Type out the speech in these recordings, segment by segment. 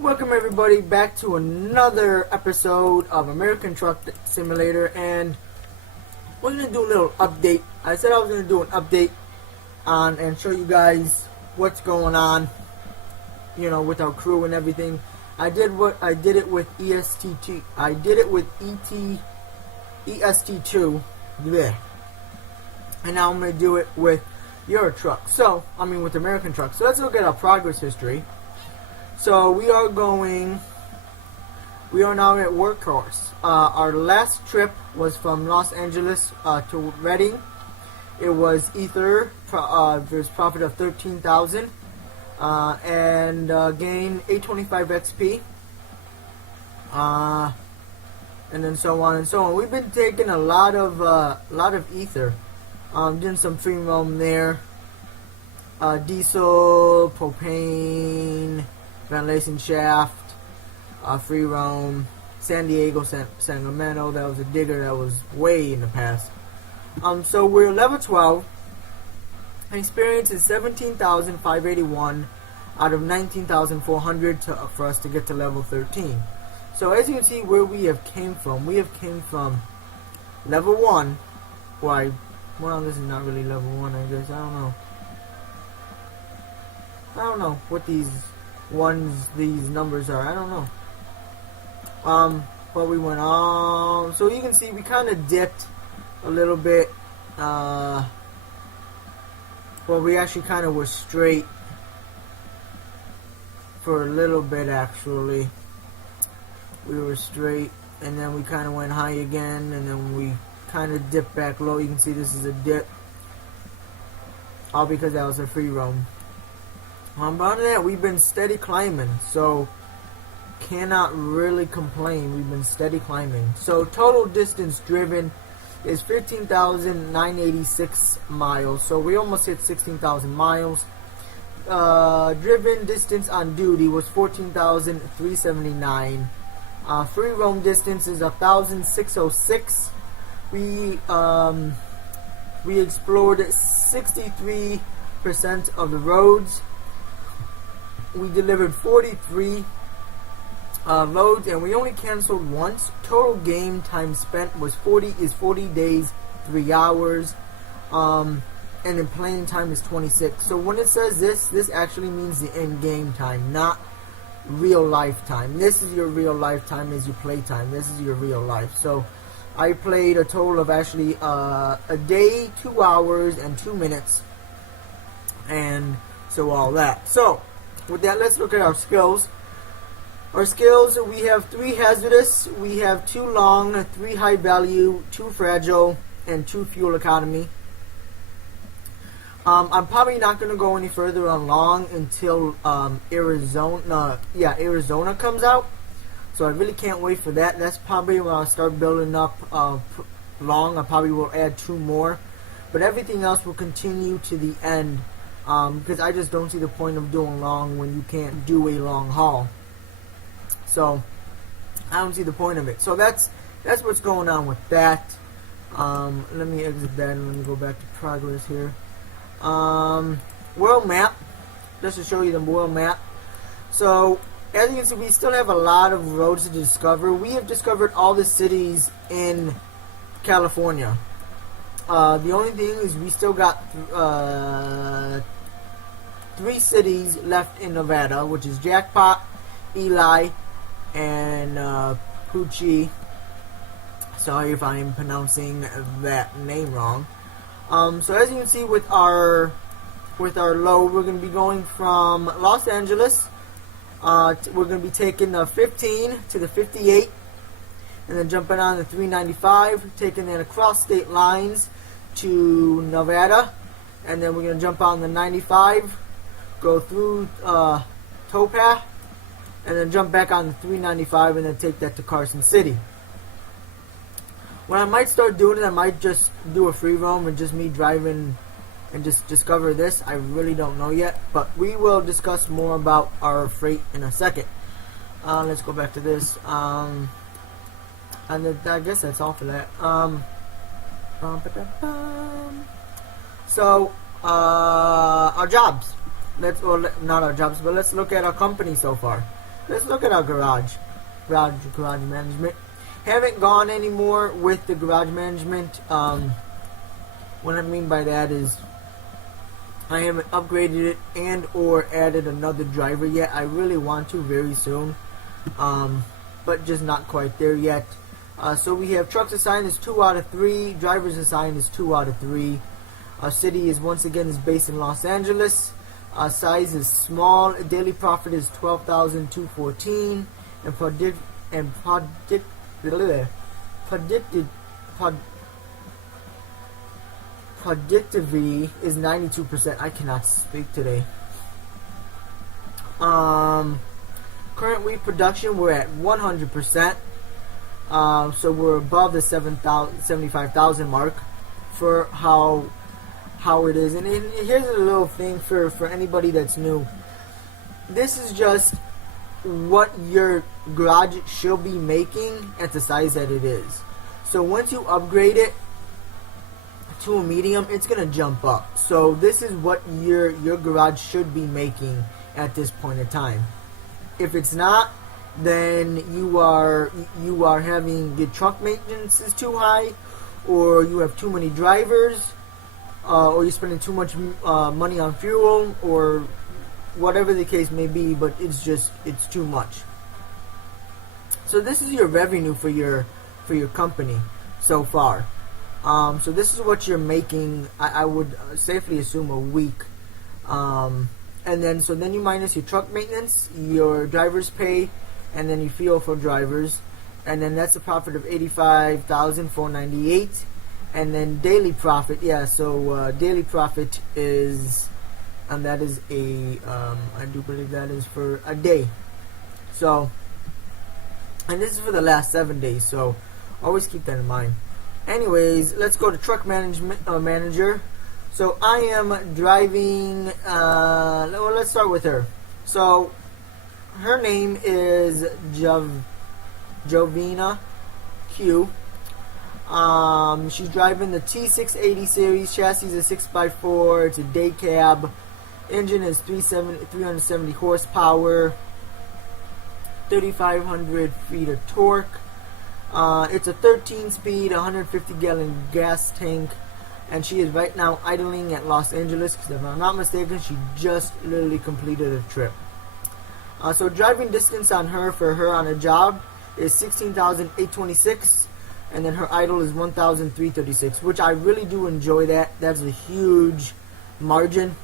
Welcome everybody back to another episode of American Truck Simulator, and we're going to do a little update. I said I was going to do an update on and show you guys what's going on, you know, with our crew and everything. I did it with EST2. I did it with EST2. Yeah. And now I'm going to do it with Euro Truck. So, I mean with American Truck. So let's look at our progress history. So we are now at Workhorse. Our last trip was from Los Angeles to Reading. It was Ether. There's profit of 13,000 and gain 825 XP. And then so on and so on. We've been taking a lot of Ether. Doing some free roam there. Diesel, propane, ventilation shaft, free roam, San Diego, Sacramento. That was a digger that was way in the past. So we're level 12. Experience is 17,581 out of 19,400 for us to get to level 13. So as you can see where we have came from level 1. Well, this is not really level 1, I guess. I don't know what these numbers are. I don't know. But we went on. So you can see we kind of dipped a little bit. Well, we actually kind of were straight for a little bit, actually. We were straight, and then we kind of went high again, and then we kind of dipped back low. You can see this is a dip. All because that was a free roam. But other than that, we've been steady climbing, so cannot really complain. We've been steady climbing. So total distance driven is 15,986 miles. So we almost hit 16,000 miles. Driven distance on duty was 14,379. Free roam distance is 1,606. We explored 63% of the roads. We delivered 43 loads, and we only canceled once. Total game time spent was 40 days, 3 hours, and then playing time is 26. So when it says this actually means the end game time, not real life time. This is your real life time, is your play time. This is your real life. So I played a total of actually a day, 2 hours, and 2 minutes, and so all that. So with that, let's look at our skills. Our skills, we have 3 hazardous, we have 2 long, 3 high value, 2 fragile, and 2 fuel economy. I'm probably not going to go any further on long until Arizona comes out. So I really can't wait for that. That's probably when I'll start building up long. I probably will add 2 more. But everything else will continue to the end. Because I just don't see the point of doing long when you can't do a long haul. So I don't see the point of it. So that's what's going on with that. Let me exit that and let me go back to progress here. World map. Just to show you the world map. So as you can see, we still have a lot of roads to discover. We have discovered all the cities in California. The only thing is we still got 3 cities left in Nevada, which is Jackpot, Ely, and Pucci. Sorry if I am pronouncing that name wrong. So as you can see with our load, we're going to be going from Los Angeles. We're going to be taking the 15 to the 58, and then jumping on the 395, taking that across state lines to Nevada, and then we're going to jump on the 95, go through Topaz, and then jump back on the 395, and then take that to Carson City. What I might start doing is I might just do a free roam and just me driving and just discover this. I really don't know yet, but we will discuss more about our freight in a second. Let's go back to this. And I guess that's all for that. So our jobs. Not our jobs, but let's look at our company so far. let's look at our garage management. Haven't gone anymore with the garage management. What I mean by that is I haven't upgraded it and or added another driver yet. I really want to very soon, but just not quite there yet. So we have trucks assigned is 2 out of 3. Drivers assigned is 2 out of 3. Our city is once again is based in Los Angeles. Size is small. Daily profit is 12,214, and predictivity is 92%. I cannot speak today. Current wheat production, we're at 100%. So we're above the 75,000 mark for how it is. And here's a little thing for anybody that's new. This is just what your garage should be making at the size that it is. So once you upgrade it to a medium, it's gonna jump up. So this is what your garage should be making at this point in time. If it's not, then you are having your truck maintenance is too high, or you have too many drivers, or you're spending too much money on fuel, or whatever the case may be. But it's too much. So this is your revenue for your company so far. So this is what you're making. I would safely assume a week. And then you minus your truck maintenance, your driver's pay, and then you fuel for drivers, and then that's a profit of 85,498. And then daily profit, daily profit is, and that is I do believe that is for a day. So, and this is for the last 7 days. So, always keep that in mind. Anyways, let's go to truck management manager. So I am driving. Well, let's start with her. So her name is Jovina Q. She's driving the T680 series. Chassis is a 6x4. It's a day cab. Engine is 370 horsepower. 3,500 feet of torque. It's a 13-speed, 150-gallon gas tank. And she is right now idling at Los Angeles, because if I'm not mistaken, she just literally completed a trip. So driving distance on her on a job is 16,826, and then her idle is 1,336, which I really do enjoy that. That's a huge margin,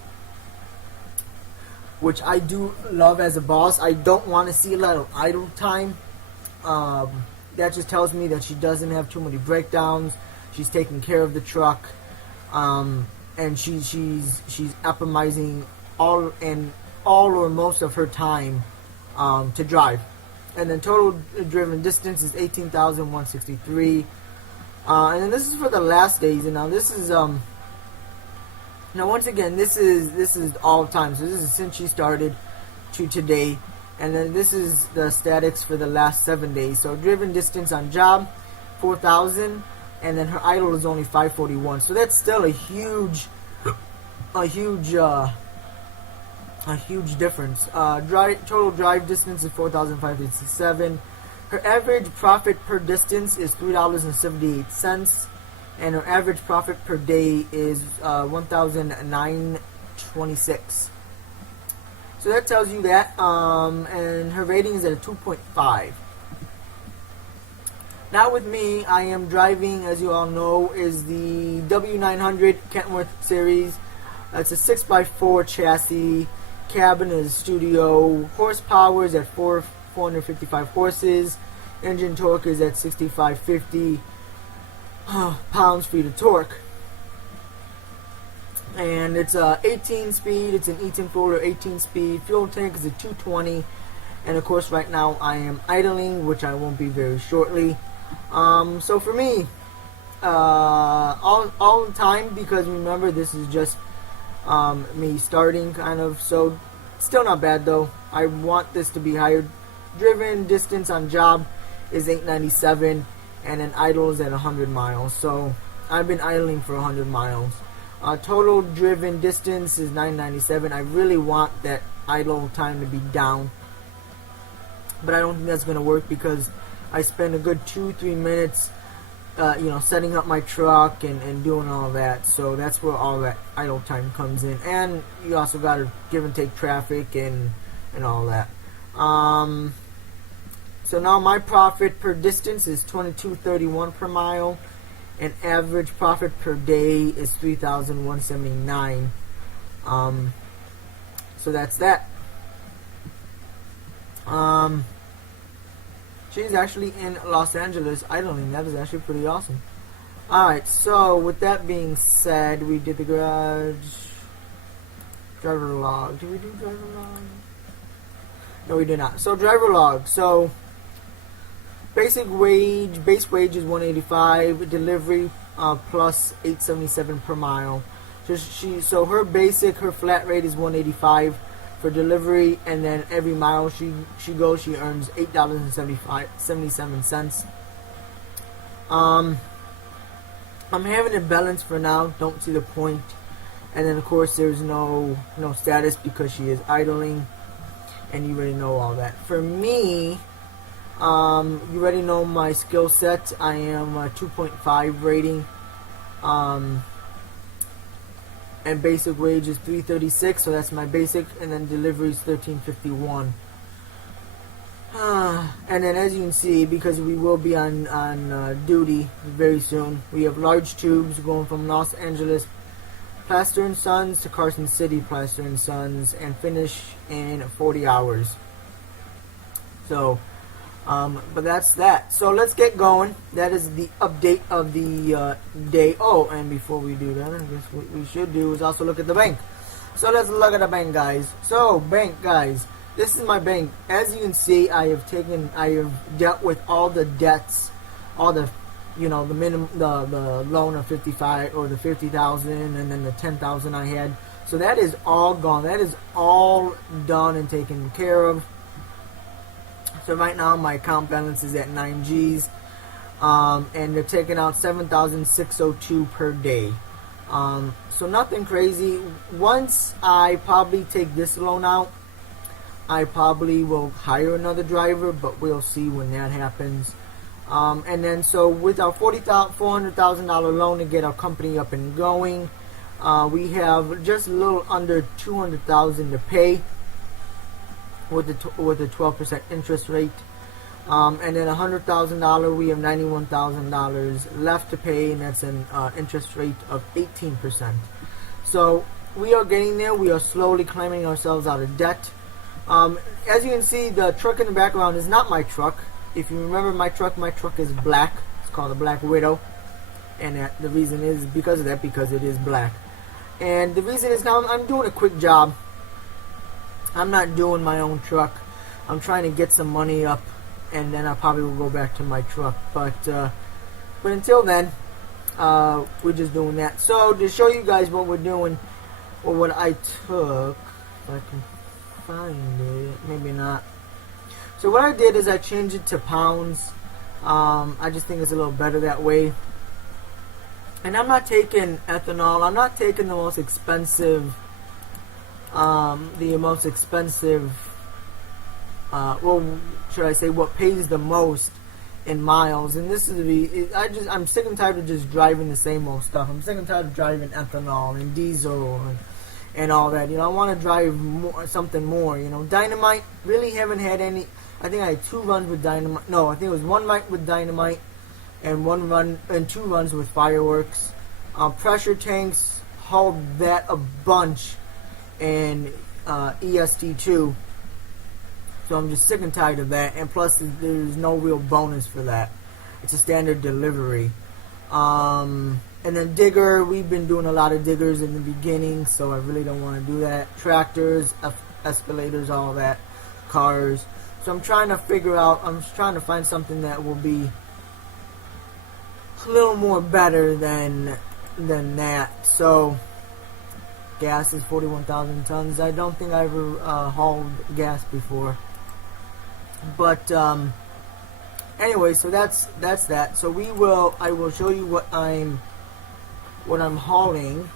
which I do love as a boss. I don't want to see a lot of idle time. That just tells me that she doesn't have too many breakdowns. She's taking care of the truck. And she's optimizing all or most of her time to drive. And then total driven distance is 18,163. And then this is for the last days. And now this is now once again this is all time. So this is since she started to today. And then this is the statics for the last 7 days. So driven distance on job 4,000. And then her idle is only 541, so that's still a huge difference. Total drive distance is 4,567. Her average profit per distance is $3.78, and her average profit per day is 1,926. So that tells you that. And her rating is at a 2.5. Now with me, I am driving, as you all know, is the W900 Kentworth series. It's a 6x4 chassis. Cabin is studio. Horsepower is at 455 horses. Engine torque is at 6,550 pounds-feet of torque. And it's a 18-speed. It's an E10 Fuller 18-speed. Fuel tank is a 220. And of course, right now I am idling, which I won't be very shortly. So for me, all the time, because remember this is just me starting kind of, so still not bad though. I want this to be higher. Driven distance on job is 897, and then idle is at 100 miles. So I've been idling for 100 miles. Total driven distance is 997. I really want that idle time to be down. but I don't think that's going to work because I spend a good 2-3 minutes setting up my truck and doing all that. So that's where all that idle time comes in. And you also got to give and take traffic and all that. So now my profit per distance is $22.31 per mile, and average profit per day is $3,179. So that's that. She's actually in Los Angeles idling. That is actually pretty awesome. Alright, so with that being said, we did the garage driver log. Did we do driver log? No, we did not. So driver log. So base wage is $185. Delivery plus $877 per mile. So her flat rate is $185 for delivery, and then every mile she goes, she earns $8.77. I'm having it balanced for now. Don't see the point. And then of course there's no status because she is idling, and you already know all that. For me, you already know my skill set. I am a 2.5 rating. And basic wage is $3.36, so that's my basic, and then delivery is $13.51. And then as you can see, because we will be on duty very soon, we have large tubes going from Los Angeles Plaster & Sons to Carson City Plaster & Sons, and finish in 40 hours. So, but that's that. So let's get going. That is the update of the day. Oh, and before we do that, I guess what we should do is also look at the bank. So let's look at the bank, guys. So bank, guys, this is my bank. As you can see, I have dealt with all the debts, all the the loan of 55 or the 50,000, and then the 10,000 I had. So that is all gone. That is all done and taken care of. So right now my account balance is at 9 G's, and they're taking out $7,602 per day. So nothing crazy. Once I probably take this loan out, I probably will hire another driver, but we'll see when that happens. And then so with our $400,000 loan to get our company up and going, we have just a little under $200,000 to pay with a 12% interest rate, and then $100,000 we have $91,000 left to pay, and that's an interest rate of 18%. So we are getting there. We are slowly climbing ourselves out of debt. As you can see, the truck in the background is not my truck. If you remember my truck is black. It's called a Black Widow, and the reason is because of that, because it is black. And the reason is now I'm doing a quick job. I'm not doing my own truck. I'm trying to get some money up, and then I probably will go back to my truck. But until then, we're just doing that. So to show you guys what we're doing, or what I took, if I can find it, maybe not. So what I did is I changed it to pounds. I just think it's a little better that way. And I'm not taking ethanol. I'm not taking the most expensive. Well, should I say what pays the most in miles? And this is I'm sick and tired of just driving the same old stuff. I'm sick and tired of driving ethanol and diesel and all that. I want to drive something more. Dynamite, really haven't had any. I think I had 2 runs with dynamite. No, I think it was 1 run with dynamite and 2 runs with fireworks. Pressure tanks, hauled that a bunch. And EST2, so I'm just sick and tired of that, and plus there's no real bonus for that. It's a standard delivery. And then digger, we've been doing a lot of diggers in the beginning, so I really don't want to do that. Tractors, escalators, all that, cars. So I'm trying to find something that will be a little more better than that. So gas is 41,000 tons. I don't think I ever hauled gas before. But anyway, so that's that. So I will show you what I'm hauling,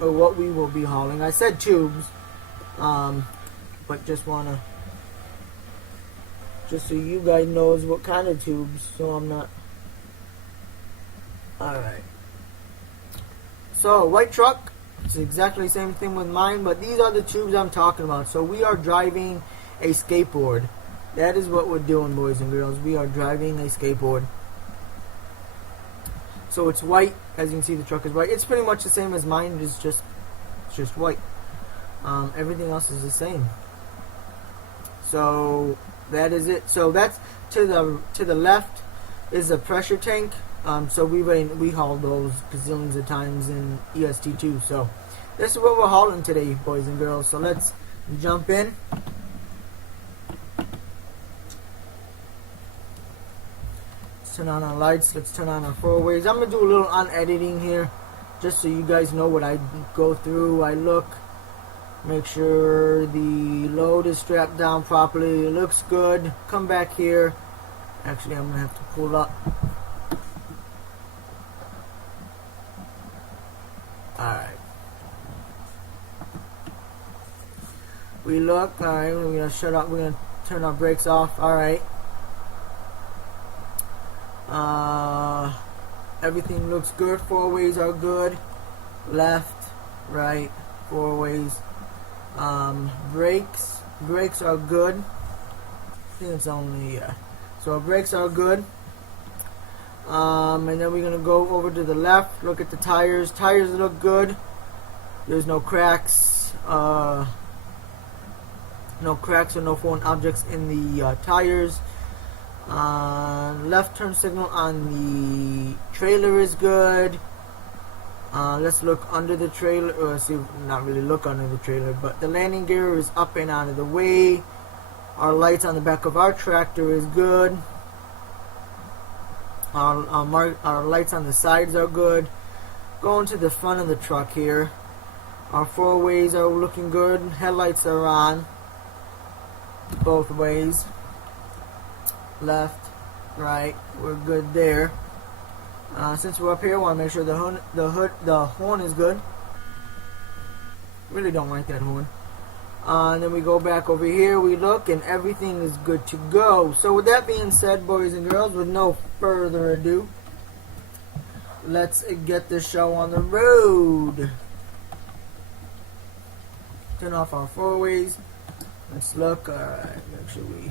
or what we will be hauling. I said tubes, but just wanna Just so you guys knows what kind of tubes, so I'm not. Alright. So, white truck, it's exactly the same thing with mine, but these are the tubes I'm talking about. So we are driving a skateboard. That is what we're doing, boys and girls. We are driving a skateboard. So it's white. As you can see, the truck is white. It's pretty much the same as mine. It's just white. Everything else is the same. So that is it. So that's to the left is a pressure tank. So we hauled those gazillions of times in EST2. So this is what we're hauling today, boys and girls. So let's jump in. Let's turn on our lights. Let's turn on our four-ways. I'm gonna do a little unediting here, just so you guys know what I go through. I look, make sure the load is strapped down properly. It looks good. Come back here. Actually, I'm gonna have to pull up. Alright. We look, alright, we're gonna shut up, we're gonna turn our brakes off, alright. Everything looks good, four ways are good. Left, right, four ways. Brakes are good. I think it's only, so our brakes are good. And then we're going to go over to the left, look at the tires. Tires look good. There's no cracks. No cracks or no foreign objects in the tires. Left turn signal on the trailer is good. Let's look under the trailer, or see, not really look under the trailer, but the landing gear is up and out of the way. Our lights on the back of our tractor is good. Our lights on the sides are good. Going to the front of the truck here. Our four ways are looking good. Headlights are on. Both ways. Left, right. We're good there. Since we're up here, I want to make sure the horn is good. Really don't like that horn. And then we go back over here, we look, and everything is good to go. So with that being said, boys and girls, with no further ado, let's get the show on the road. Turn off our four-ways. Let's look. Alright, make sure we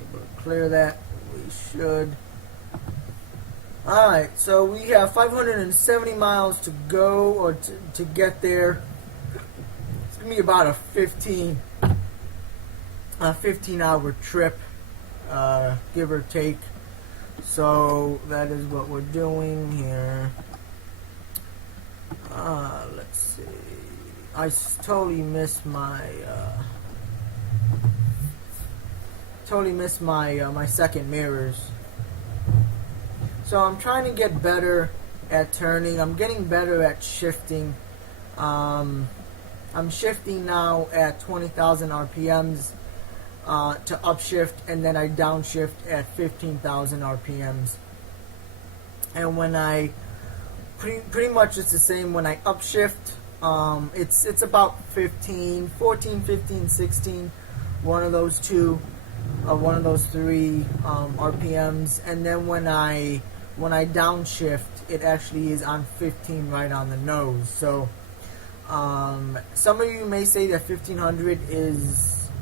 able to clear that. We should. Alright, so we have 570 miles to go, or to get there. It's going to be about a 15-hour trip, give or take. So that is what we're doing here. Let's see. I totally missed my my second mirrors. So I'm trying to get better at turning. I'm getting better at shifting. I'm shifting now at 20,000 RPMs to upshift, and then I downshift at 15,000 RPMs. And when I pretty much it's the same when I upshift. It's about 14, 15, 16, one of those two, one of those three RPMs, and then when I downshift, it actually is on 15 right on the nose. So some of you may say that 1500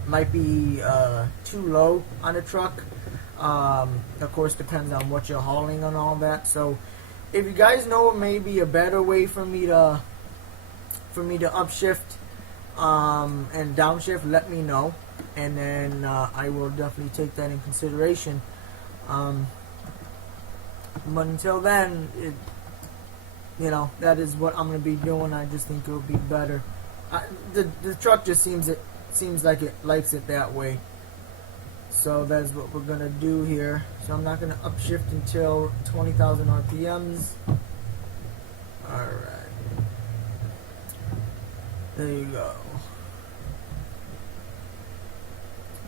might be too low on a truck. Of course, depends on what you're hauling and all that. So if you guys know maybe a better way for me to upshift and downshift, let me know, and then I will definitely take that in consideration. But until then, that is what I'm going to be doing. I just think it will be better. The truck just seems like it likes it that way. So that is what we're going to do here. So I'm not going to upshift until 20,000 RPMs. Alright. There you go.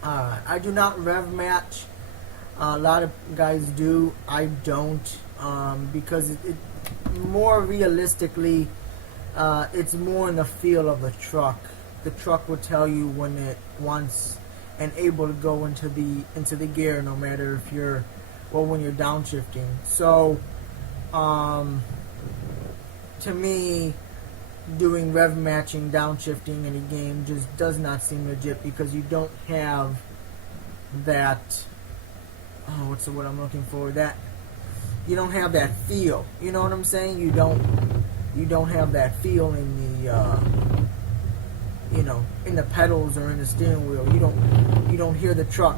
Alright. I do not rev match. A lot of guys do. I don't. Because it more realistically, it's more in the feel of the truck. The truck will tell you when it wants and able to go into the gear no matter if you're when you're downshifting. So to me, doing rev matching downshifting in a game just does not seem legit because you don't have that what's the word I'm looking for, that you don't have that feel, you know what I'm saying? You don't have that feel in the in the pedals or in the steering wheel. You don't hear the truck.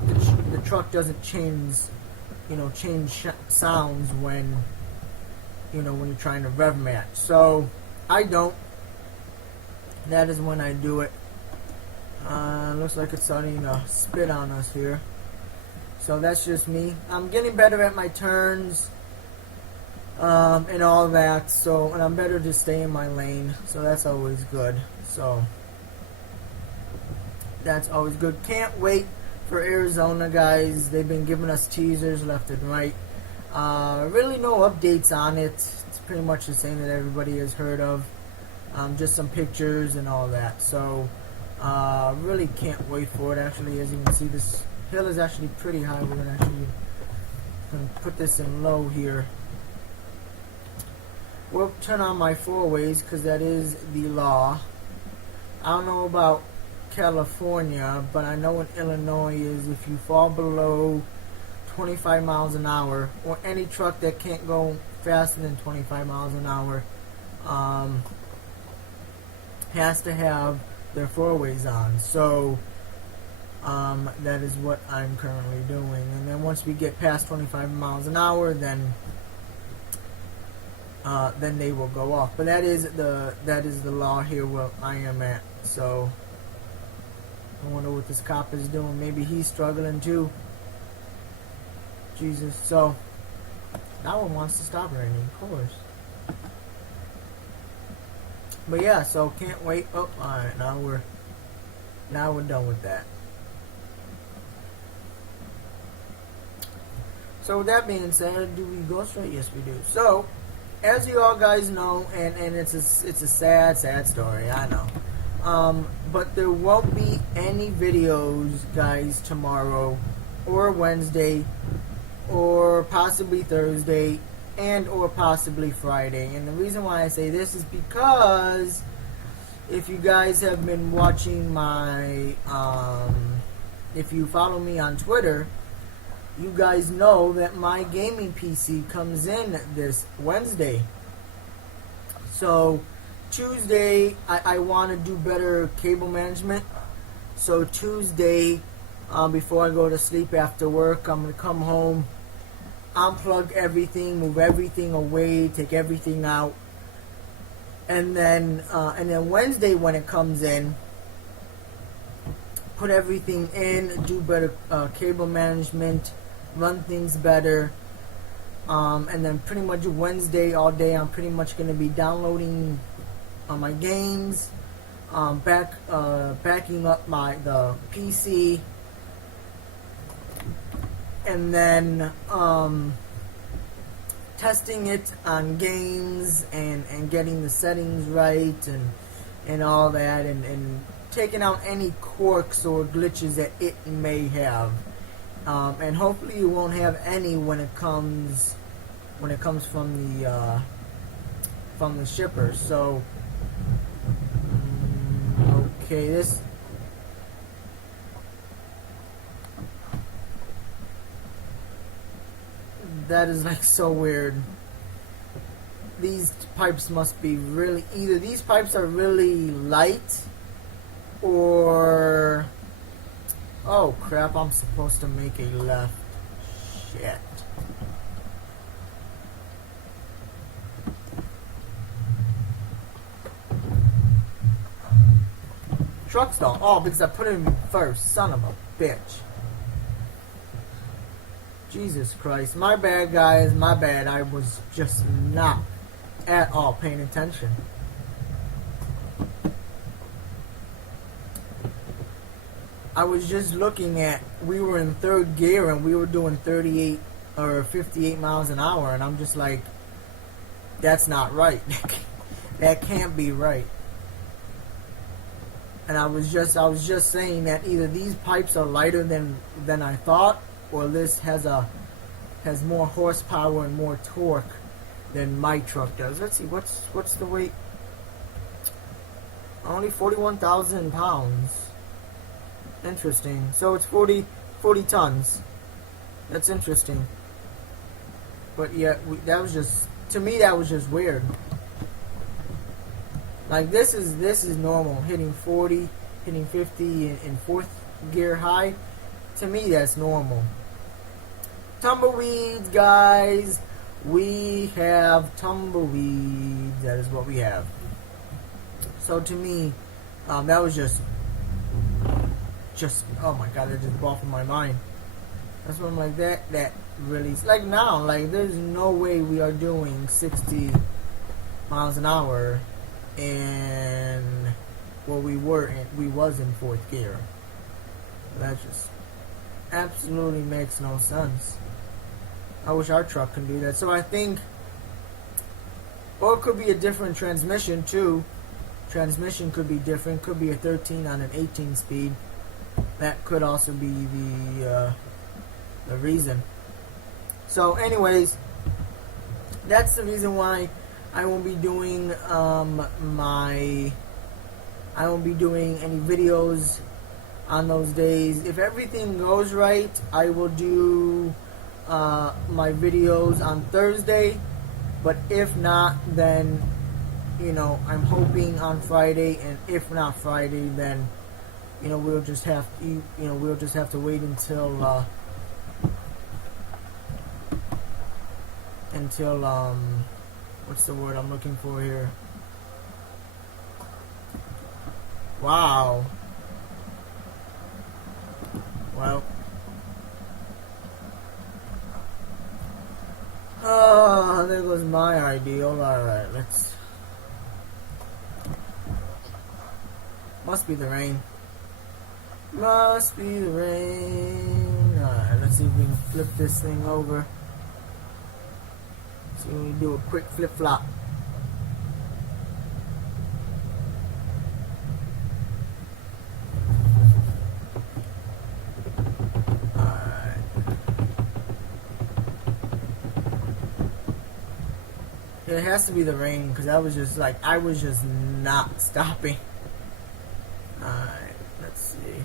The truck doesn't change sounds when when you're trying to rev match. So I don't. That is when I do it. Looks like it's starting to spit on us here. So that's just me. I'm getting better at my turns and all that. So, and I'm better to stay in my lane. So that's always good. So that's always good. Can't wait for Arizona, guys. They've been giving us teasers left and right. Really no updates on it. It's pretty much the same that everybody has heard of. Just some pictures and all that. So really can't wait for it. Actually, as you can see, this hill is actually pretty high. We're gonna put this in low here. We'll turn on my four ways because that is the law. I don't know about California, but I know in Illinois is if you fall below 25 miles an hour, or any truck that can't go faster than 25 miles an hour has to have their four ways on. So that is what I'm currently doing. And then once we get past 25 miles an hour, then they will go off. But that is the law here where I am at. So I wonder what this cop is doing. Maybe he's struggling too. Jesus. So that one wants to stop raining, of course. But yeah, so can't wait. Oh, alright, now we're done with that. So with that being said, do we go straight? Yes, we do. So, as you all guys know, and it's a sad story, I know. But there won't be any videos, guys, tomorrow or Wednesday or possibly Thursday and or possibly Friday. And the reason why I say this is because if you guys have been watching my if you follow me on Twitter, you guys know that my gaming PC comes in this Wednesday. So Tuesday I want to do better cable management. So Tuesday before I go to sleep after work, I'm going to come home, unplug everything, move everything away, take everything out, and then Wednesday when it comes in, put everything in, do better cable management, run things better, and then pretty much Wednesday all day I'm pretty much going to be downloading my games, backing up the PC, and then testing it on games and getting the settings right and all that, and taking out any quirks or glitches that it may have, and hopefully you won't have any when it comes from the shipper. So okay, this that is like so weird. These pipes must be really, either these pipes are really light or, oh crap, I'm supposed to make a left. Shit. Truck stall. Oh, because I put it in first. Son of a bitch. Jesus Christ. My bad, guys. My bad. I was just not at all paying attention. I was just looking at, we were in third gear and we were doing 38 or 58 miles an hour, and I'm just like, that's not right. That can't be right. And I was just saying that either these pipes are lighter than I thought, or this has more horsepower and more torque than my truck does. Let's see, what's the weight? Only 41,000 pounds. Interesting. So it's 40 tons. That's interesting. But yeah, that was just, to me, that was just weird. Like this is normal. Hitting 40, hitting 50 in fourth gear high. To me, that's normal. Tumbleweeds, guys. We have tumbleweeds. That is what we have. So to me, that was just oh my god, that just brought from my mind. That's what I'm like, that really, like now, like there's no way we are doing 60 miles an hour and we was in fourth gear. That just absolutely makes no sense. I wish our truck can do that. So I think, or it could be a different transmission too. Transmission could be different. Could be a 13 on an 18 speed. That could also be the reason. So anyways, that's the reason why I won't be doing I won't be doing any videos on those days. If everything goes right, I will do my videos on Thursday, but if not, then I'm hoping on Friday, and if not Friday, then we'll just have to wait until what's the word I'm looking for here? Wow. Well, there goes my ideal. Alright, must be the rain. Must be the rain. Alright, let's see if we can flip this thing over. See when we do a quick flip flop. It has to be the rain, because I was just not stopping. Alright, let's see.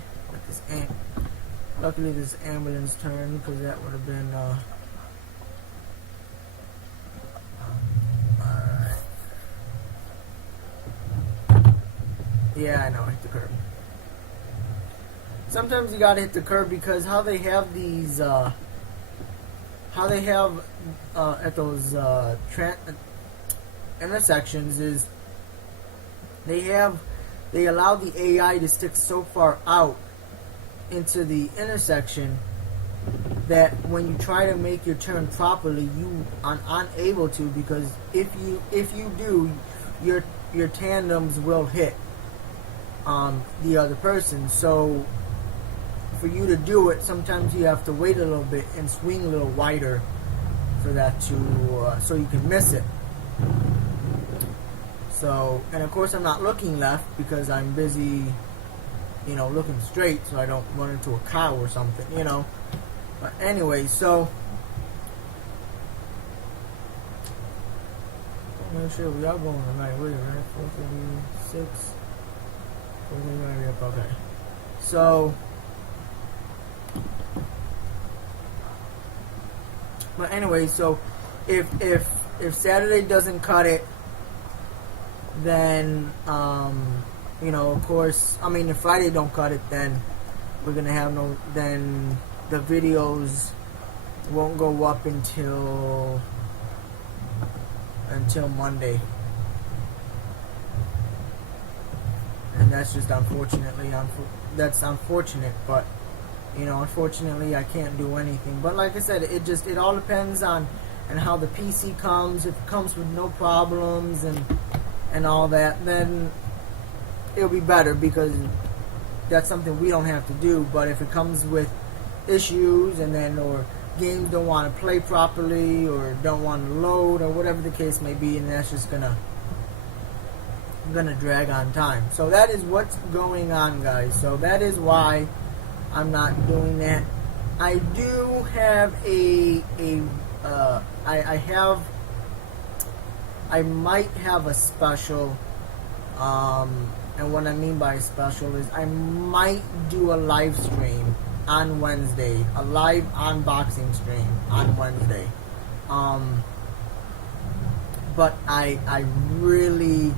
Luckily this ambulance turned, because that would have been alright. Yeah, I know, I hit the curb. Sometimes you gotta hit the curb, because how they have these at those intersections is they allow the AI to stick so far out into the intersection that when you try to make your turn properly, you are unable to, because if you do, your tandems will hit the other person. So for you to do it, sometimes you have to wait a little bit and swing a little wider for that to so you can miss it. So, and of course I'm not looking left because I'm busy, looking straight so I don't run into a cow or something, But anyway, so I'm not sure we are going the right way, right? 436. Okay. So, but anyway, so if Saturday doesn't cut it, then of course, if Friday don't cut it, then we're gonna have then the videos won't go up until Monday, and that's just unfortunately that's unfortunate, but unfortunately I can't do anything. But like I said, it all depends on how the PC comes. If it comes with no problems and all that, then it'll be better, because that's something we don't have to do. But if it comes with issues or games don't want to play properly or don't want to load or whatever the case may be, and that's just gonna gonna drag on time. So that is what's going on, guys. So that is why I'm not doing that. I do have I might have a special, and what I mean by special is I might do a live stream on Wednesday, a live unboxing stream on Wednesday. But I really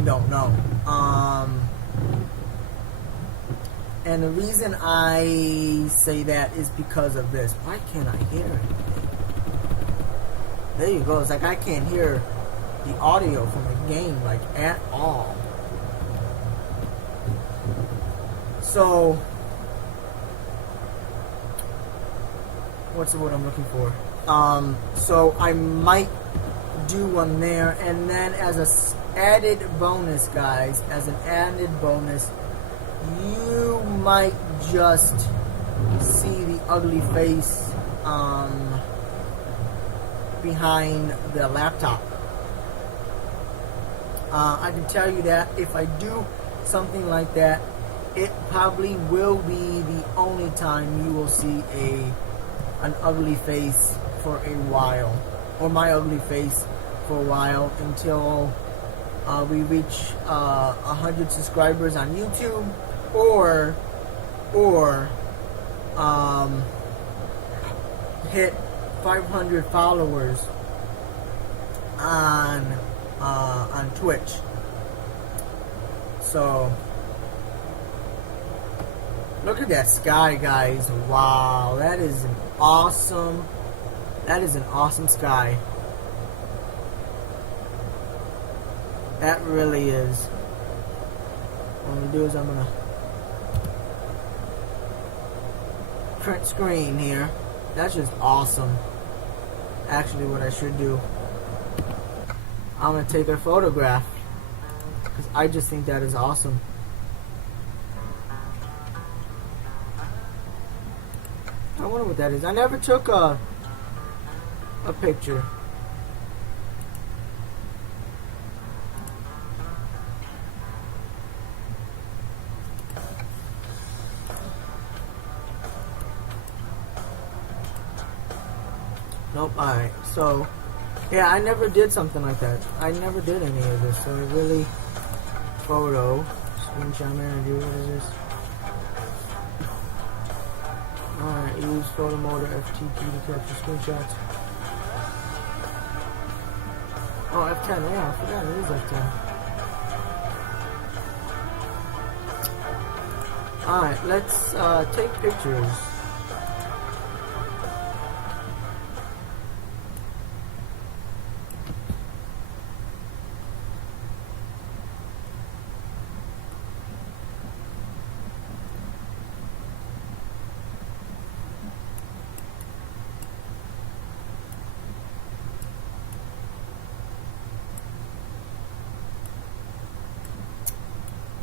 don't know. And the reason I say that is because of this. Why can't I hear anything? There you go. It's like I can't hear the audio from the game, like, at all. So, what's the word I'm looking for? So I might do one there, and then as a added bonus, guys, as an added bonus, you might just see the ugly face behind the laptop. I can tell you that if I do something like that, it probably will be the only time you will see an ugly face for a while, or my ugly face for a while, until we reach 100 subscribers on YouTube, or hit 500 followers on Twitch. So look at that sky, guys. Wow, that is an awesome sky. That really is. What I'm gonna do is I'm gonna print screen here. That's just awesome. Actually, what I should do, I'm gonna take a photograph, because I just think that is awesome. I wonder what that is. I never took a picture. Nope. Alright, so yeah, I never did something like that. I never did any of this, so it really photo screenshot manager. What is this? Alright, use photo mode or FTP to capture screenshots. Oh, F10, yeah, I forgot it is F10. Alright, let's take pictures.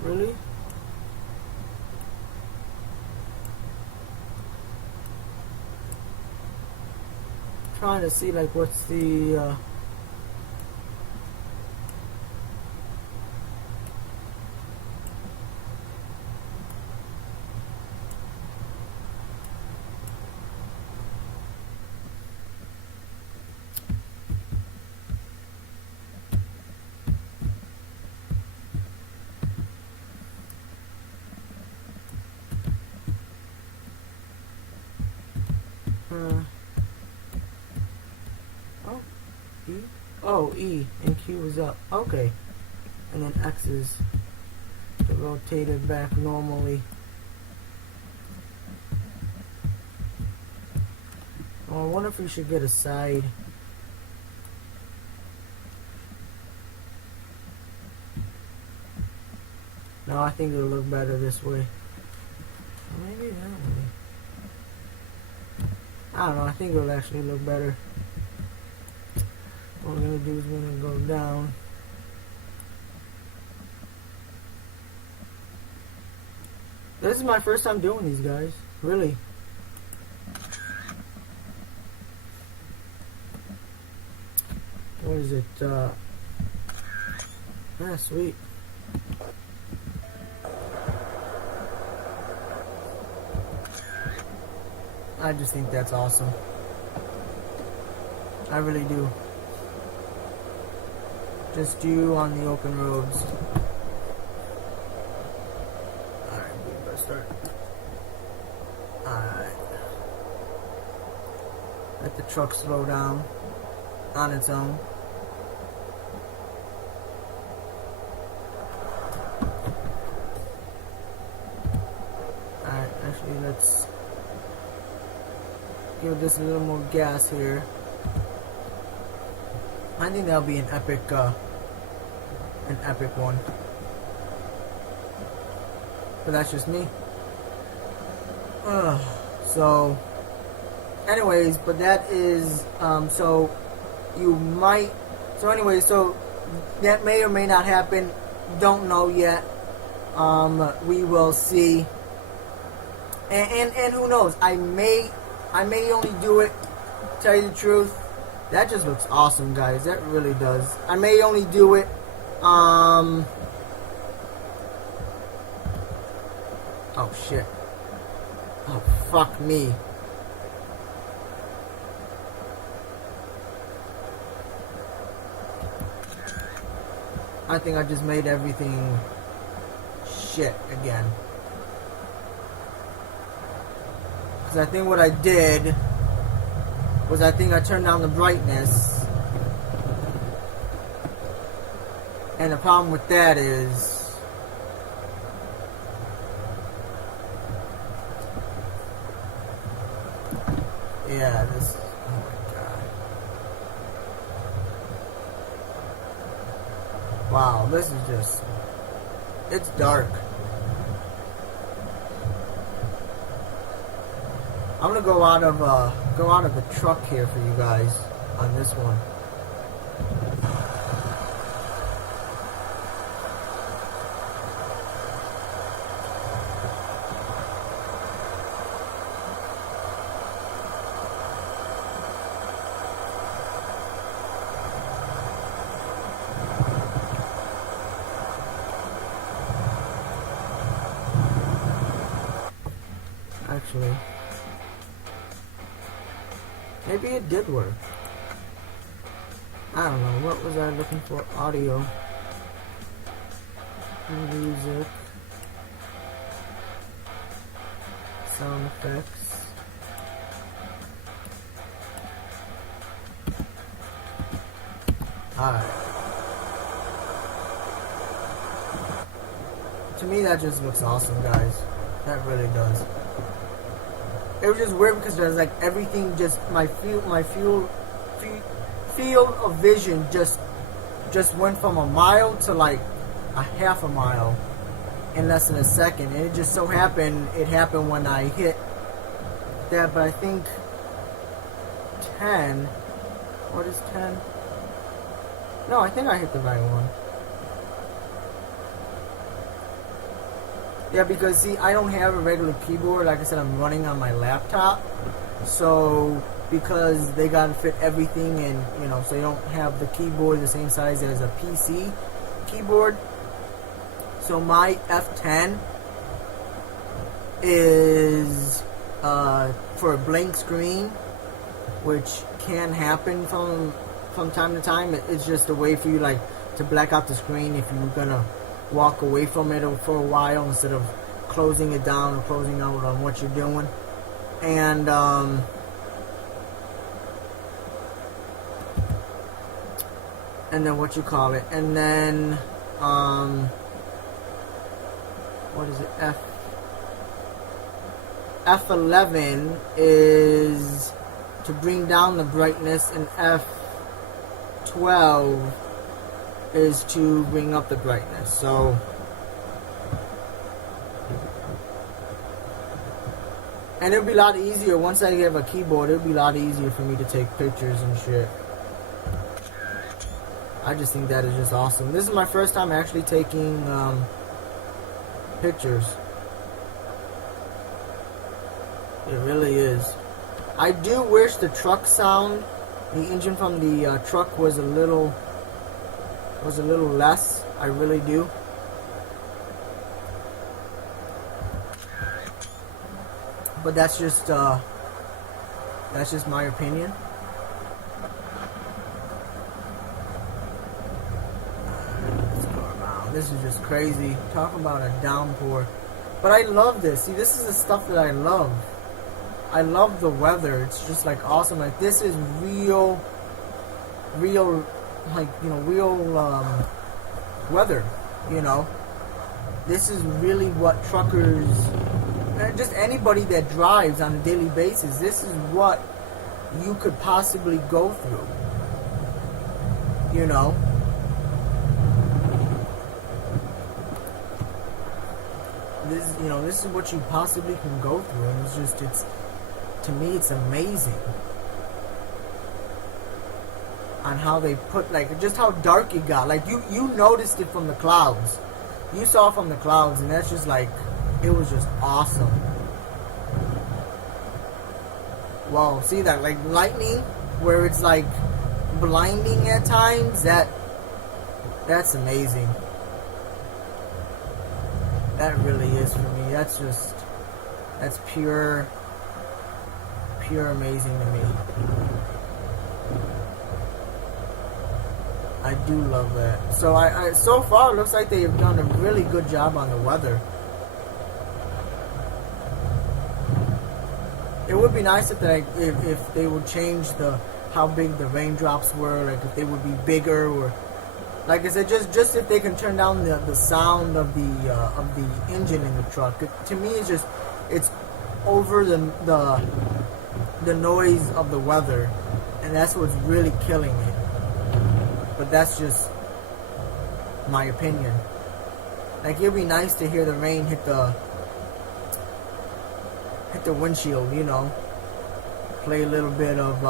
Really? Trying to see like what's the E and Q is up. Okay. And then X is to rotate it back normally. Oh, I wonder if we should get a side. No, I think it'll look better this way. Or maybe that way. I don't know, I think it'll actually look better. What we're going to do is we're going to go down. This is my first time doing these, guys. Really. What is it? Yeah, sweet. I just think that's awesome. I really do. Just you on the open roads. Alright, we better start. Alright. Let the truck slow down on its own. Alright, actually let's give this a little more gas here. I think that'll be an epic one. But that's just me. So anyways, but that is so you might so that may or may not happen. Don't know yet. We will see. And who knows? I may only do it. Tell you the truth, that just looks awesome, guys. That really does. I may only do it. Oh shit. Oh fuck me. I think I just made everything shit again. Because I think what I did was I turned down the brightness. And the problem with that is yeah, this, oh my god. Wow, this is just, it's dark. I'm gonna go out of the truck here for you guys on this one. Actually, maybe it did work. I don't know. What was I looking for? Audio. Music. Sound effects. Alright. To me, that just looks awesome, guys. That really does. It was just weird because there's like everything just my field of vision just went from a mile to like a half a mile in less than a second, and it just so happened it happened when I hit that. But I think 10. What is 10? No, I think I hit the right one. Yeah, because see, I don't have a regular keyboard. Like I said, I'm running on my laptop. So, because they gotta fit everything in, you know, so you don't have the keyboard the same size as a PC keyboard. So my F10 is for a blank screen, which can happen from time to time. It's just a way for you like to black out the screen if you're gonna walk away from it for a while instead of closing it down or closing out on what you're doing. And then what you call it, and then what is it, F11 is to bring down the brightness, and F12 is to bring up the brightness. So and it'll be a lot easier once I have a keyboard. It'll be a lot easier for me to take pictures and shit. I just think that is just awesome. This is my first time actually taking pictures. It really is. I do wish the truck sound, the engine from the truck was a little less. I really do. But that's just my opinion. Let's go around. This is just crazy. Talk about a downpour. But I love this. See, this is the stuff that I love. I love the weather. It's just like awesome. Like this is real, like, you know, real weather. You know, this is really what truckers, and just anybody that drives on a daily basis, this is what you could possibly go through. You know, this is what you possibly can go through, and it's to me, it's amazing on how they put, like, just how dark it got. Like, you noticed it from the clouds. You saw it from the clouds, and that's just like, it was just awesome. Wow, see that, like, lightning, where it's like blinding at times, that's amazing. That really is for me. That's pure amazing to me. I do love that. So I so far it looks like they have done a really good job on the weather. It would be nice if they would change how big the raindrops were, like if they would be bigger, or like I said, just if they can turn down the sound of the engine in the truck. To me, it's over the noise of the weather, and that's what's really killing it. But that's just my opinion. Like, it'd be nice to hear the rain hit the windshield, you know. Play a little bit of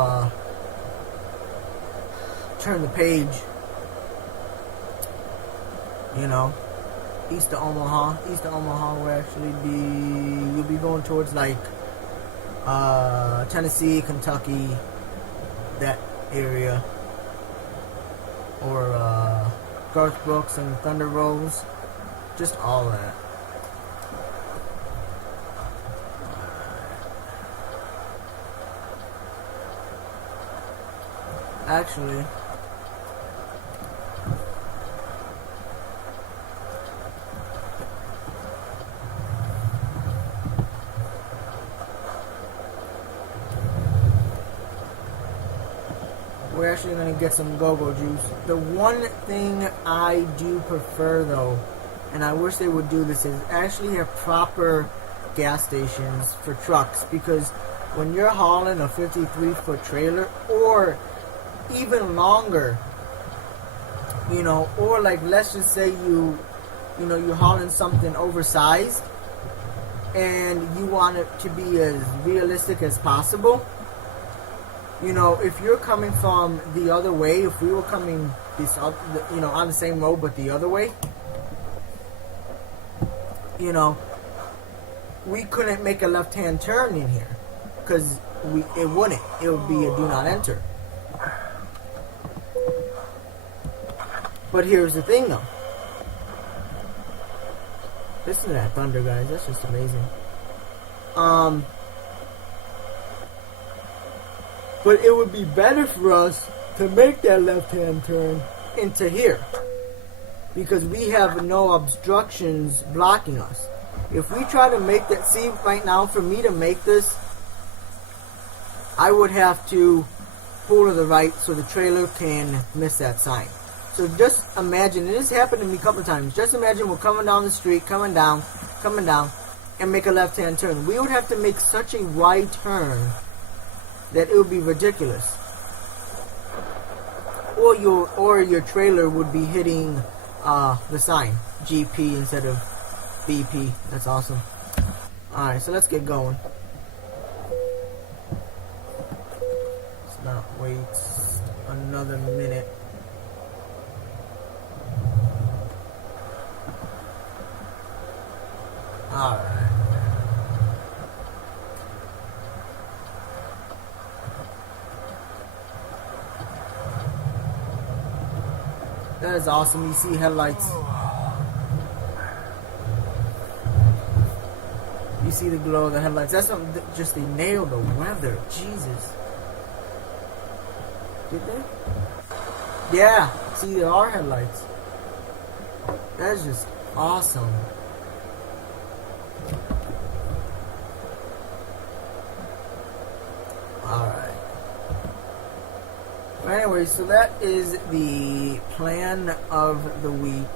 Turn the Page, you know. East of Omaha will actually you'll be going towards like Tennessee, Kentucky, that area, or Garth Brooks and Thunder Rose, just all that. Actually, we're actually going to get some go-go juice. The one thing I do prefer, though, and I wish they would do this, is actually have proper gas stations for trucks, because when you're hauling a 53-foot trailer, or even longer, you know, or like, let's just say you're hauling something oversized and you want it to be as realistic as possible. You know, if you're coming from the other way, if we were coming on the same road but the other way, you know, we couldn't make a left-hand turn in here, because it would be a do not enter. But here's the thing, though. Listen to that thunder, guys. That's just amazing. But it would be better for us to make that left-hand turn into here, because we have no obstructions blocking us. If we try to make that, see, right now, for me to make this, I would have to pull to the right so the trailer can miss that sign. So just imagine, and this happened to me a couple of times, just imagine we're coming down the street, coming down, and make a left-hand turn. We would have to make such a wide turn that it would be ridiculous. Or your trailer would be hitting the sign, GP instead of BP. That's awesome. Alright, so let's get going. Let's not waste another minute. Alright. That is awesome. You see headlights. You see the glow of the headlights. That's not just they nailed the weather. Jesus. Did they? Yeah. See, there are headlights. That is just awesome. Alright. Anyway, so that is the plan of the week.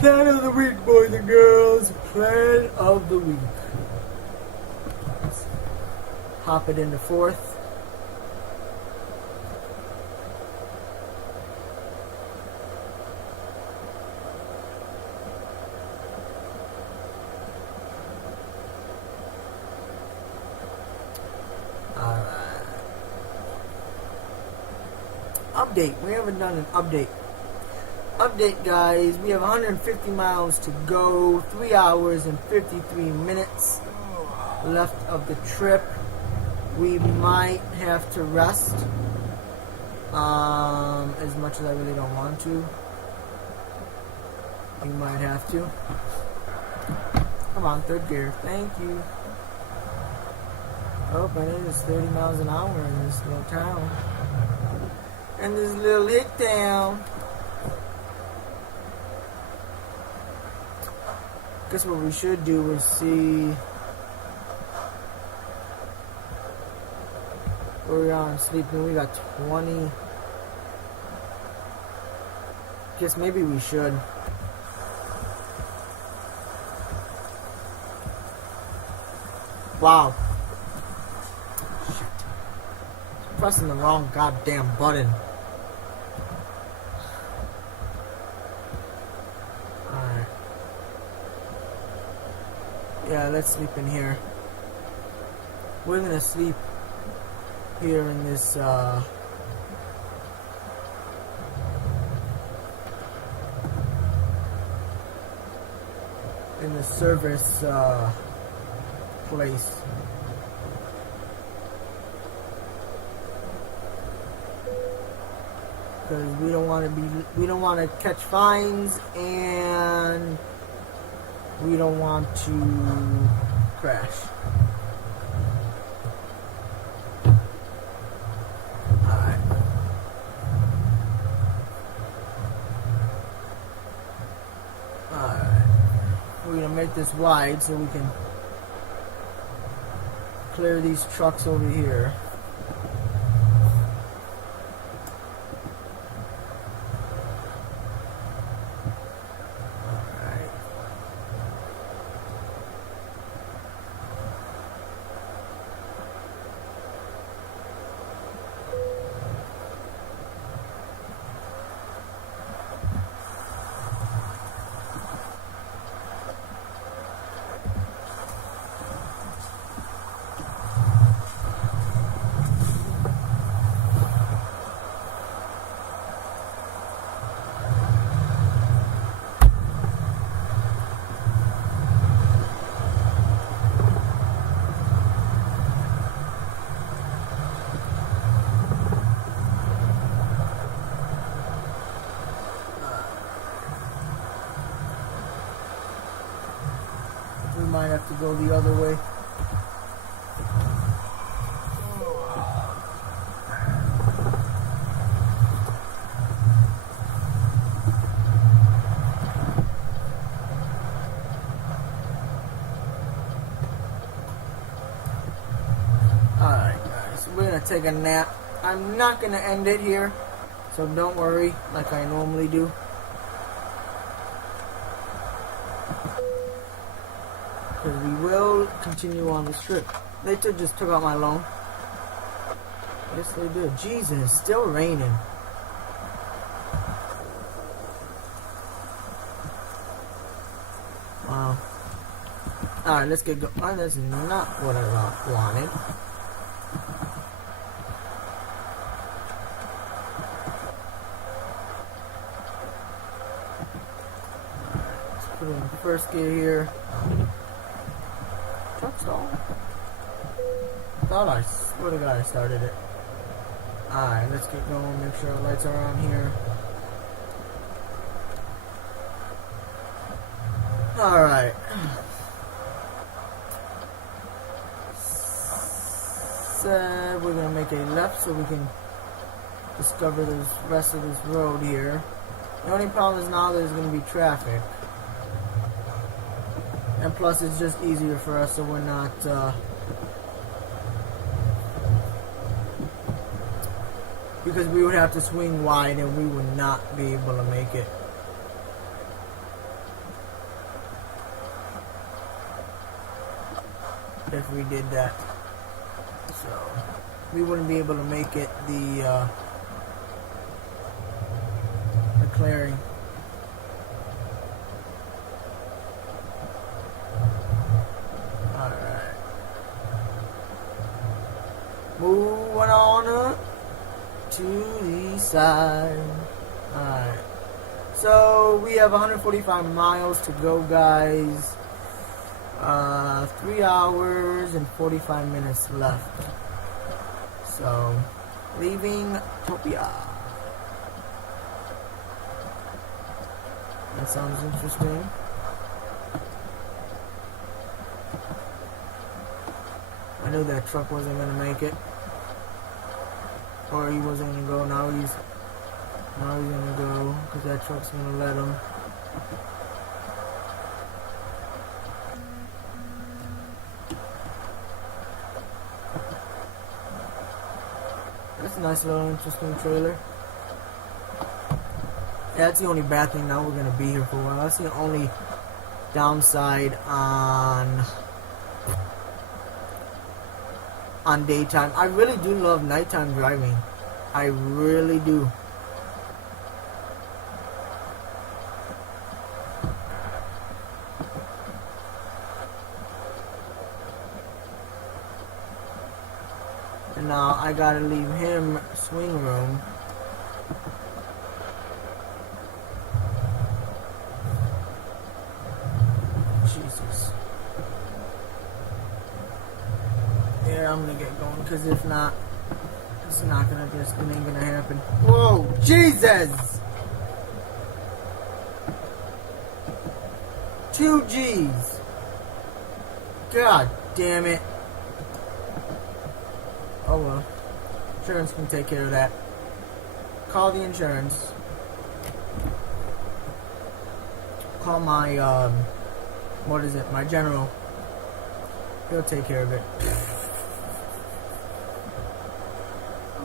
Plan of the week, boys and girls. Plan of the week. Let's hop it into fourth. Update. We haven't done an update. Update, guys. We have 150 miles to go. 3 hours and 53 minutes left of the trip. We might have to rest. As much as I really don't want to. We might have to. Come on, third gear. Thank you. Oh, but it is 30 miles an hour in this little town. And this little hick town. Guess what we should do is see where we are on sleeping. We got 20. Guess maybe we should. Wow. Shit. Pressing the wrong goddamn button. Yeah, let's sleep in here. We're gonna sleep here in this in the service place. Because we don't want to catch fines, and we don't want to crash. Alright. Alright. We're going to make this wide so we can clear these trucks over here. Might have to go the other way. Alright guys, we're gonna take a nap. I'm not gonna end it here, so don't worry like I normally do. Because we will continue on this trip. They just took out my loan. Yes, they did. Jesus, it's still raining. Wow. Alright, let's get going. Oh, that's not what I wanted. Alright, let's put it in first gear here. Truck stall. I swear to God I started it. Alright, let's get going. Make sure the lights are on here. Alright. So we're gonna make a left so we can discover the rest of this road here. The only problem is now there's gonna be traffic. And plus it's just easier for us so we're not because we would have to swing wide and we would not be able to make it. If we did that. So we wouldn't be able to make it the clearing. Alright. Moving on up to the side. Alright. So we have 145 miles to go, guys. 3 hours and 45 minutes left. So, leaving Topia. That sounds interesting. I knew that truck wasn't going to make it. Or he wasn't going to go. Now he's going to go because that truck's going to let him. That's a nice little interesting trailer. Yeah, that's the only bad thing. Now we're going to be here for a while. That's the only downside on daytime. I really do love nighttime driving. I really do. And now I gotta leave him swing room. Jesus. Yeah, I'm gonna get going because if not, it's not gonna just, it ain't gonna happen. Whoa, Jesus! 2 G's. God damn it. Oh well. Insurance can take care of that. Call the insurance. Call my, what is it? My general. He'll take care of it.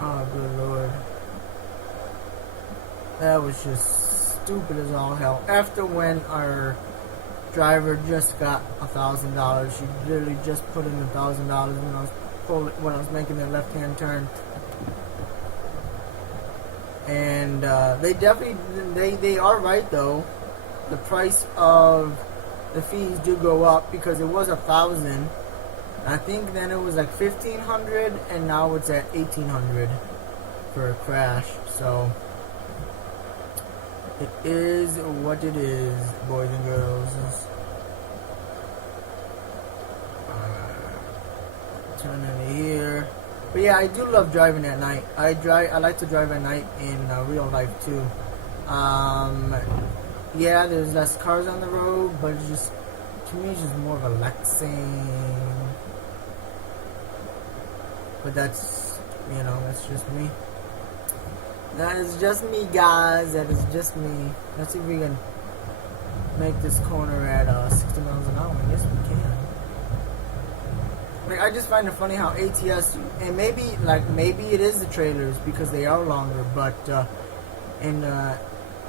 Oh, good lord. That was just stupid as all hell. After when our driver just got $1,000, she literally just put in $1,000 when I was making that left-hand turn. And they are right though. The price of the fees do go up because it was $1,000. I think then it was like $1,500, and now it's at $1,800 for a crash. So it is what it is, boys and girls. Turn into here. But yeah, I do love driving at night. I like to drive at night in real life too. Yeah, there's less cars on the road, but it's just, to me, it's just more relaxing. But that's, that's just me. That is just me, guys. That is just me. Let's see if we can make this corner at 60 miles an hour. Yes, we can. Like, I just find it funny how ATS, and maybe it is the trailers because they are longer, but in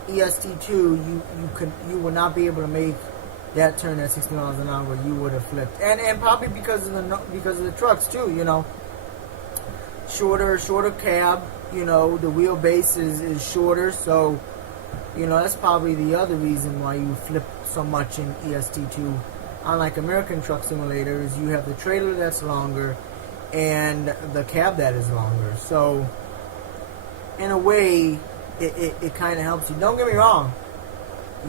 EST2 you would not be able to make that turn at 60 miles an hour. You would have flipped, and probably because of the trucks too. Shorter cab. The wheelbase is shorter, so that's probably the other reason why you flip so much in EST2. Unlike American Truck Simulators, you have the trailer that's longer and the cab that is longer. So, in a way, it kind of helps you. Don't get me wrong.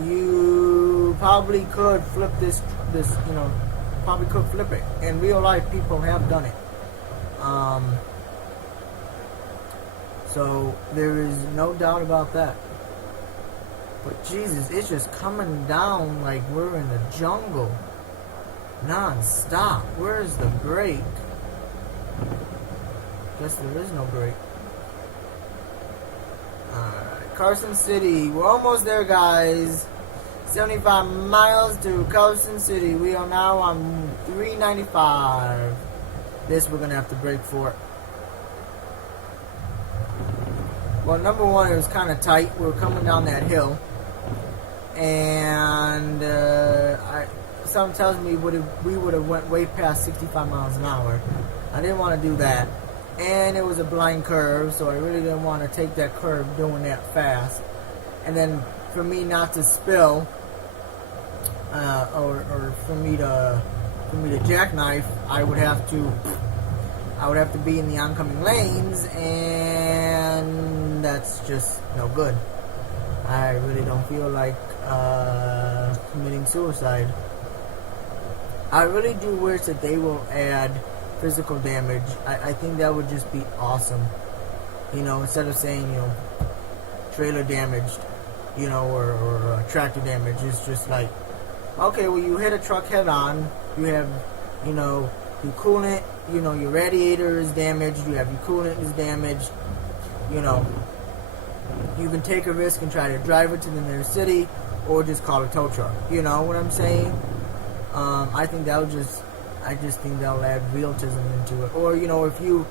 You probably could flip this, probably could flip it. In real life, people have done it. So there is no doubt about that. But Jesus, it's just coming down like we're in the jungle. Non-stop. Where's the break? Guess there is no break. Alright, Carson City. We're almost there, guys. 75 miles to Carson City. We are now on 395. This we're going to have to break for. Well, number one, it was kind of tight. We were coming down that hill. And something tells me we would have went way past 65 miles an hour. I didn't want to do that. And it was a blind curve, so I really didn't want to take that curve doing that fast. And then for me not to spill, or for me to jackknife, I would have to be in the oncoming lanes, and that's just no good. I really don't feel like committing suicide. I really do wish that they will add physical damage. I think that would just be awesome. You know, instead of saying, you know, trailer damaged, you know, or tractor damage, it's just like, okay, well, you hit a truck head on, you have, you know, your coolant, you know, your radiator is damaged, you have your coolant is damaged, you know, you can take a risk and try to drive it to the nearest city, or just call a tow truck. You know what I'm saying? I think I just think that'll add realism into it. Or, you know, if you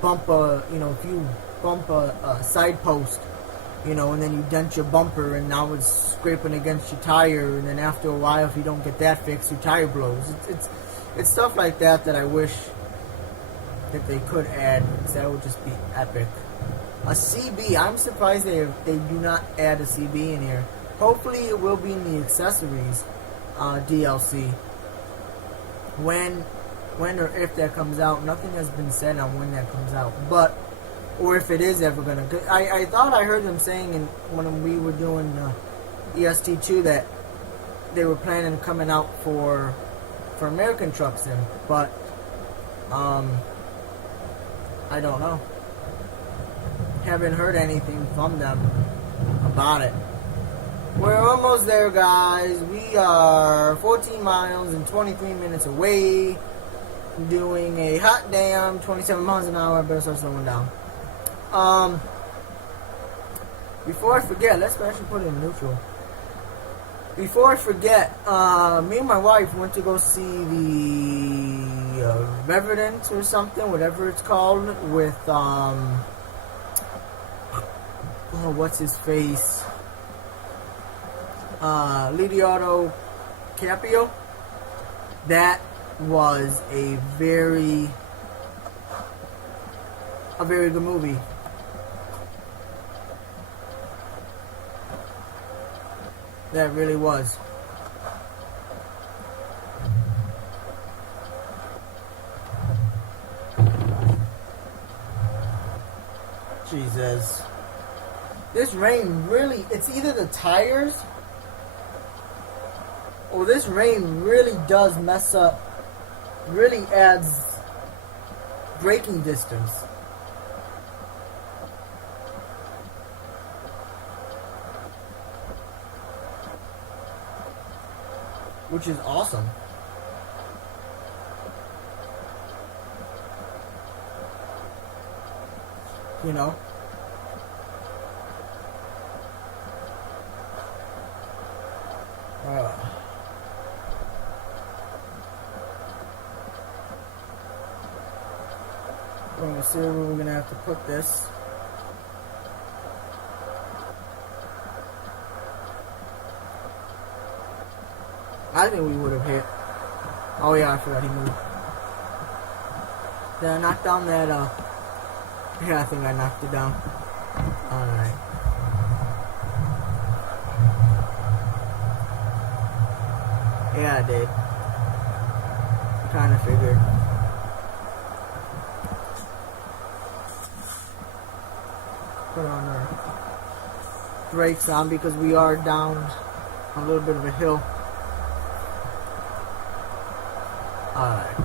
bump a side post, you know, and then you dent your bumper, and now it's scraping against your tire, and then after a while, if you don't get that fixed, your tire blows. It's stuff like that I wish that they could add, because that would just be epic. A CB, I'm surprised they do not add a CB in here. Hopefully it will be in the accessories DLC. When or if that comes out, nothing has been said on when that comes out. But, or if it is ever going to. I thought I heard them saying when we were doing EST2 that they were planning on coming out for American trucks in. But, I don't know. Haven't heard anything from them about it. We're almost there, guys. We are 14 miles and 23 minutes away. Doing a hot damn 27 miles an hour. I better start slowing down. Before I forget, let's actually put it in neutral. Before I forget, me and my wife went to go see the Revenant or something, whatever it's called, with what's his face? Leonardo DiCaprio. That was a very good movie. That really was. Jesus. This rain really, it's either the tires or this rain really does mess up, really adds braking distance. Which is awesome. You know? We're going to see where we're going to have to put this. I think we would have hit. Oh yeah, I forgot he moved. Did I knock down that, yeah, I think I knocked it down. Alright. Yeah, I did. I kind of figured. Put on our brakes on because we are down a little bit of a hill. Alright.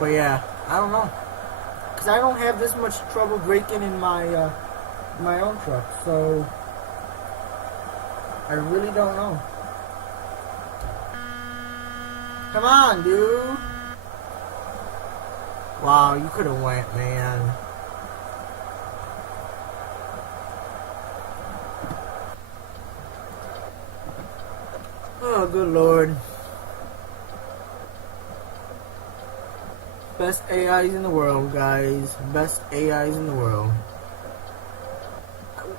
But yeah, I don't know. Because I don't have this much trouble braking in my my own truck. So I really don't know. Come on, dude. Wow, you could have went, man. Oh, good lord. Best AIs in the world, guys. Best AIs in the world.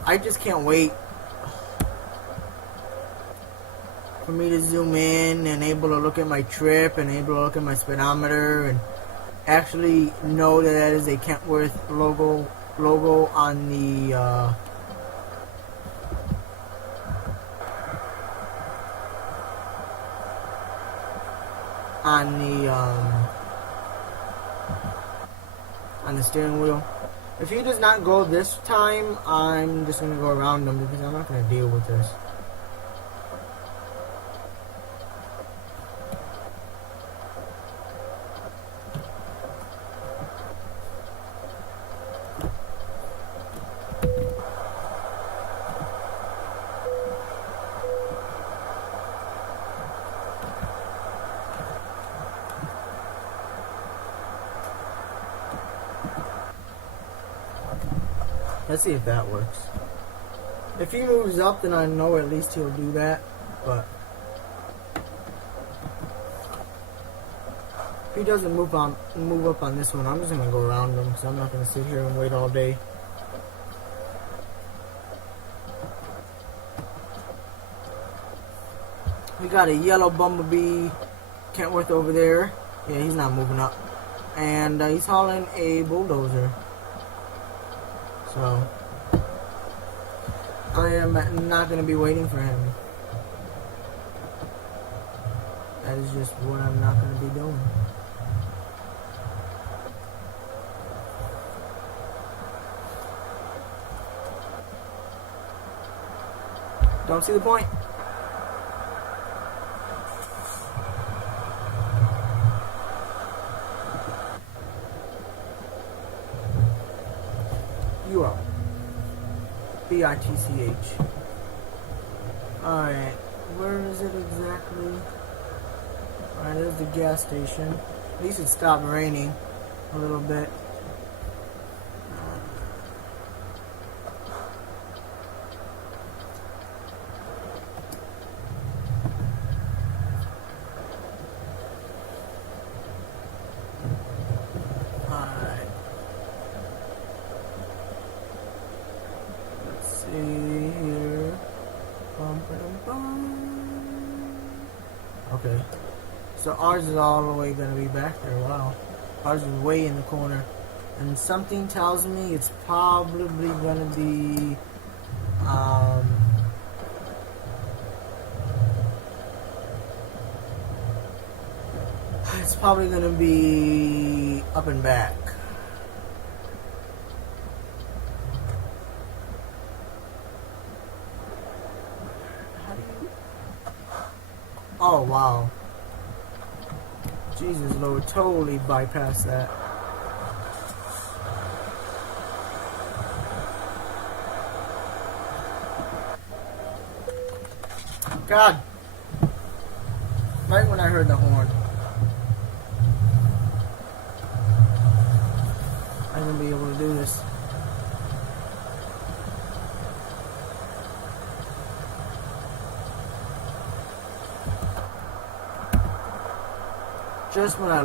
I just can't wait for me to zoom in and able to look at my trip and able to look at my speedometer and actually know that that is a Kentworth logo on the on the steering wheel. If he does not go this time, I'm just gonna go around him because I'm not gonna deal with this. Let's see if that works. If he moves up, then I know at least he'll do that. But if he doesn't move up on this one, I'm just gonna go around him because I'm not gonna sit here and wait all day. We got a yellow bumblebee Kentworth over there. Yeah, he's not moving up, and he's hauling a bulldozer. So I am not going to be waiting for him. That is just what I'm not going to be doing. Don't see the point. You are BITCH. Alright, where is it exactly? Alright, there's the gas station. At least it stopped raining a little bit. Okay, so ours is all the way going to be back there. Wow, ours is way in the corner, and something tells me it's probably going to be it's probably going to be up and back. Oh, wow. Jesus, Lord, totally bypassed that. God. Right when I heard the horn. I'm going to be able to do this. Just when I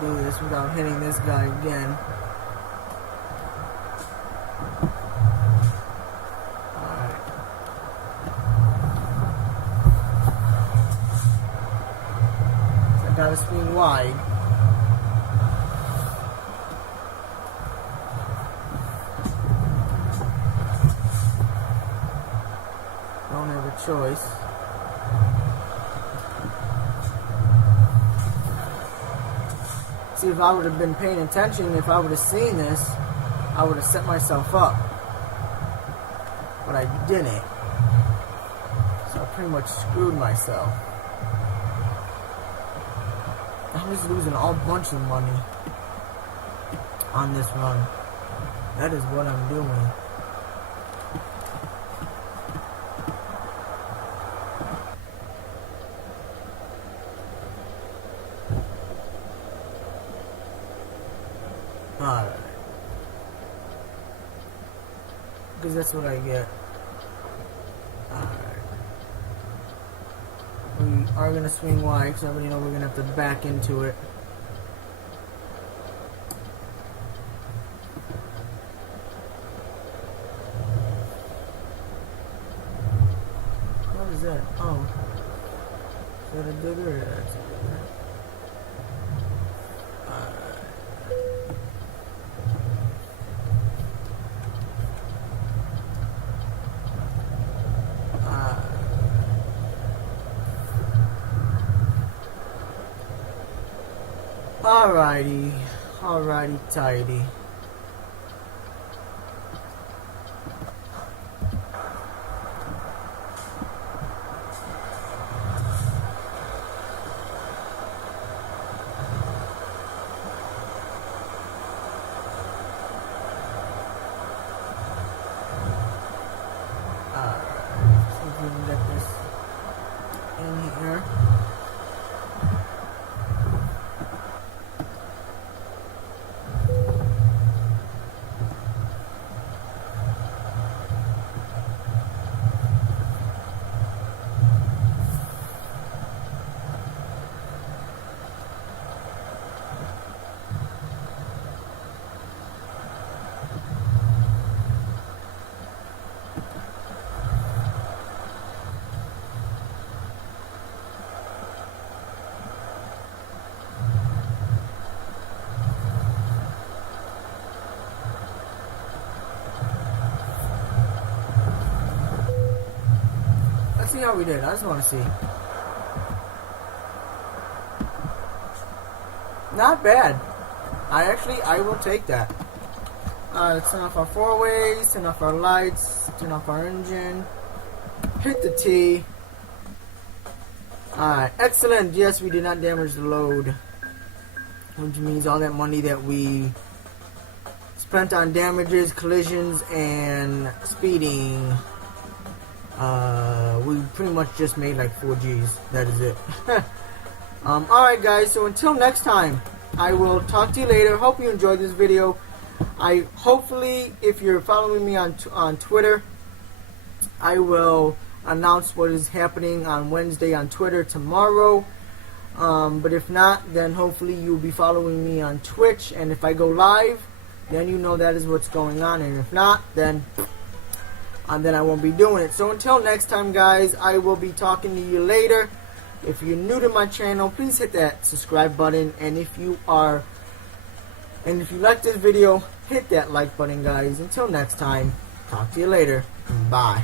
do this without hitting this guy again. Alright. I gotta swing wide. Don't have a choice. See, if I would have been paying attention, if I would have seen this, I would have set myself up. But I didn't. So I pretty much screwed myself. I'm just losing a bunch of money on this run. That is what I'm doing. Alright. Because that's what I get. Alright. We are going to swing wide because I already know we're going to have to back into it. What is that? Oh. Is that a digger? Yeah, that's a digger. Alrighty, tidy. See if we can get this in here. Let's see how we did. I just want to see. Not bad. I will take that. Let's turn off our four-ways, turn off our lights, turn off our engine, hit the T. Alright, excellent. Yes, we did not damage the load, which means all that money that we spent on damages, collisions, and speeding, we pretty much just made like 4 G's. That is it. Alright guys, so until next time, I will talk to you later. Hope you enjoyed this video. Hopefully, if you're following me on Twitter, I will announce what is happening on Wednesday on Twitter tomorrow. But if not, then hopefully you'll be following me on Twitch. And if I go live, then you know that is what's going on. And if not, then I won't be doing it. So until next time, guys, I will be talking to you later. If you're new to my channel, please hit that subscribe button. And if you like this video, hit that like button, guys. Until next time, talk to you later. Bye.